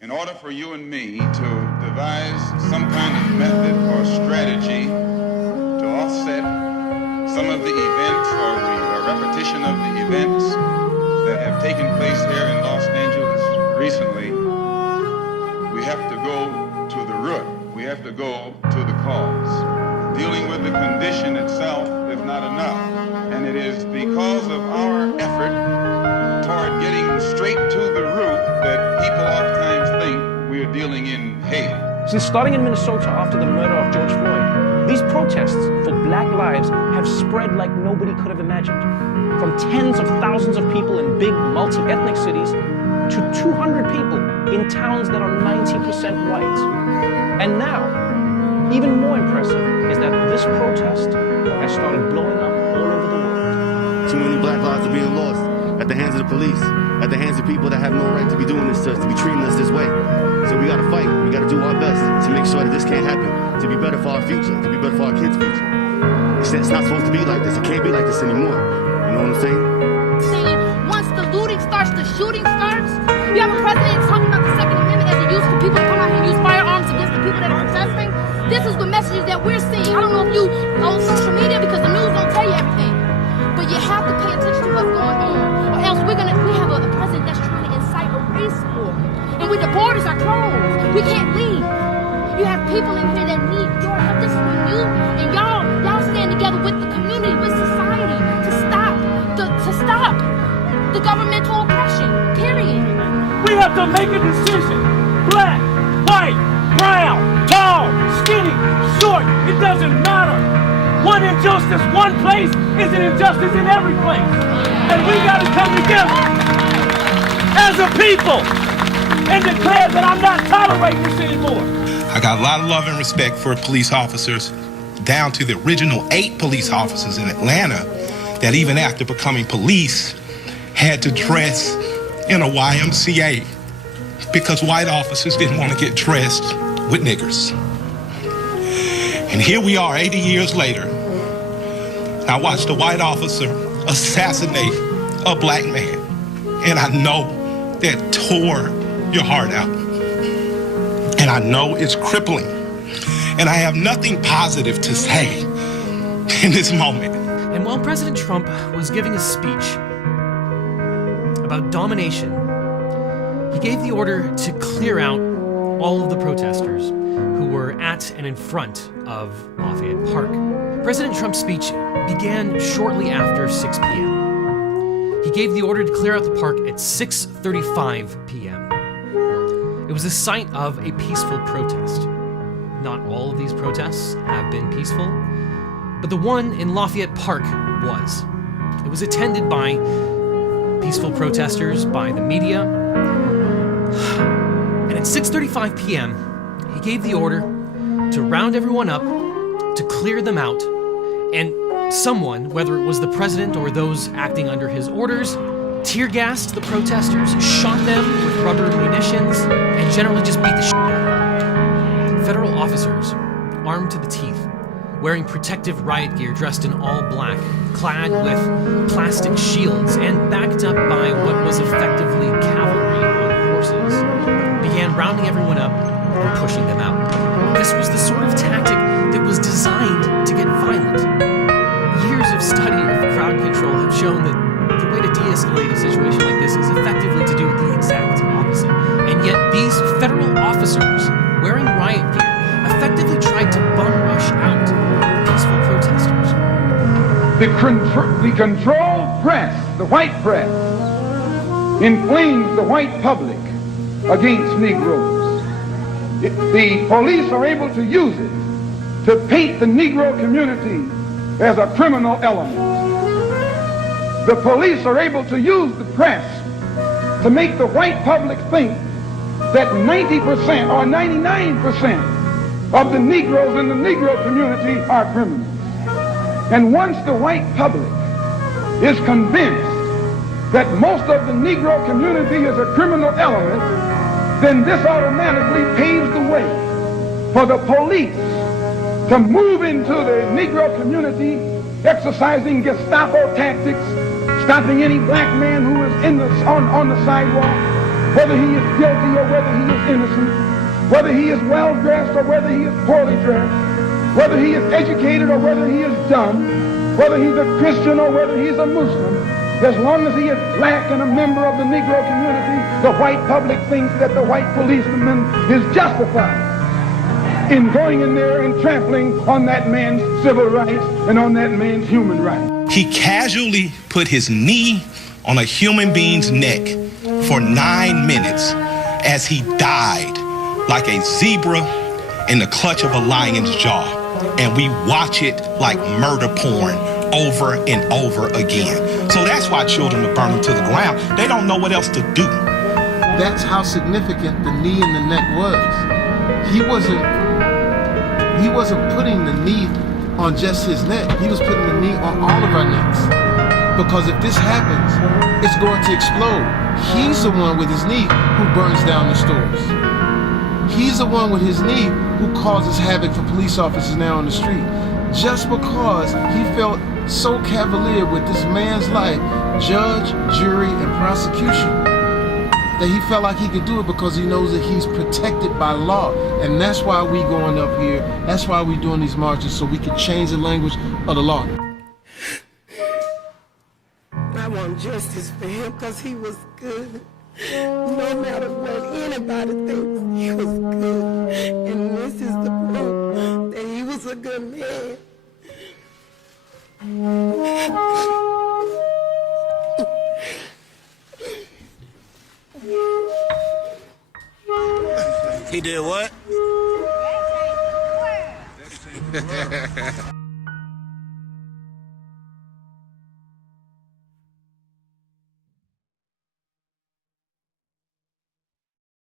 in order for you and me to devise some kind of method or strategy to offset some of the events or the repetition of the events that have taken place here in Los Angeles recently, we have to go to the root. We have to go to the cause. Dealing with the condition itself is not enough. And it is because of our effort toward getting straight to the root that people oftentimes think we are dealing in hate. Since starting in Minnesota after the murder of George Floyd, these protests for Black lives have spread like nobody could have imagined. From tens of thousands of people in big multi-ethnic cities to 200 people in towns that are 90% white. And now, even more impressive is that this protest has started blowing up all over the world. Too many Black lives are being lost at the hands of the police, at the hands of people that have no right to be doing this to us, to be treating us this way. So we gotta fight, we gotta do our best to make sure that this can't happen, to be better for our future, to be better for our kids' future. It's not supposed to be like this, it can't be like this anymore. You know what I'm saying? Once the looting starts, the shooting starts, you have a president talking about the Second Amendment as a use for people to come out here and use firearms against the people that are protesting. This is the messages that we're seeing. I don't know if you on social media because the news don't tell you everything. But you have to pay attention to what's going on. Or else we have a president that's trying to incite a race war. And when the borders are closed, we can't leave. You have people in here that need your help. This is when you and y'all stand together with the community, with society to stop the governmental oppression, period. We have to make a decision. Black, white, brown, tall, skinny, short, it doesn't matter. One injustice, one place is an injustice in every place. And we gotta come together as a people and declare that I'm not tolerating this anymore. I got a lot of love and respect for police officers, down to the original 8 police officers in Atlanta that even after becoming police had to dress in a YMCA because white officers didn't want to get dressed with niggers. And here we are 80 years later. I watched a white officer assassinate a Black man, and I know that tore your heart out. And I know it's crippling. And I have nothing positive to say in this moment. And while President Trump was giving a speech about domination, he gave the order to clear out all of the protesters who were at and in front of Lafayette Park. President Trump's speech began shortly after 6 p.m. He gave the order to clear out the park at 6:35 p.m. It was a site of a peaceful protest. Not all of these protests have been peaceful, but the one in Lafayette Park was. It was attended by peaceful protesters, by the media. And at 6:35 p.m., he gave the order to round everyone up, to clear them out, and someone, whether it was the president or those acting under his orders, tear-gassed the protesters, shot them with rubber munitions, and generally just beat the shit out of them. Federal officers, armed to the teeth, wearing protective riot gear dressed in all black, clad with plastic shields, and backed up by what was effectively cavalry on horses, began rounding everyone up and pushing them out. This was the sort of tactic that was designed to get violent. Years of study of crowd control have shown that the way to de-escalate a situation like this is effectively to do the exact opposite. And yet these federal officers, wearing riot gear, effectively tried to bum rush out peaceful protesters. The controlled press, the white press, inflames the white public against Negroes. The police are able to use it to paint the Negro community as a criminal element. The police are able to use the press to make the white public think that 90% or 99% of the Negroes in the Negro community are criminals. And once the white public is convinced that most of the Negro community is a criminal element, then this automatically paves the way for the police to move into the Negro community, exercising Gestapo tactics, stopping any black man who is on the sidewalk, whether he is guilty or whether he is innocent, whether he is well-dressed or whether he is poorly dressed, whether he is educated or whether he is dumb, whether he's a Christian or whether he's a Muslim, as long as he is black and a member of the Negro community, the white public thinks that the white policeman is justified in going in there and trampling on that man's civil rights and on that man's human rights. He casually put his knee on a human being's neck for 9 minutes as he died like a zebra in the clutch of a lion's jaw. And we watch it like murder porn over and over again. So that's why children are burning to the ground. They don't know what else to do. That's how significant the knee in the neck was. He wasn't putting the knee on just his neck. He was putting the knee on all of our necks. Because if this happens, it's going to explode. He's the one with his knee who burns down the stores. He's the one with his knee who causes havoc for police officers now on the street. Just because he felt so cavalier with this man's life, judge, jury, and prosecution, that he felt like he could do it because he knows that he's protected by law. And that's why we going up here. That's why we doing these marches, so we can change the language of the law. I want justice for him because he was good. No matter what anybody thinks, he was good. And this is the proof that he was a good man. He did what?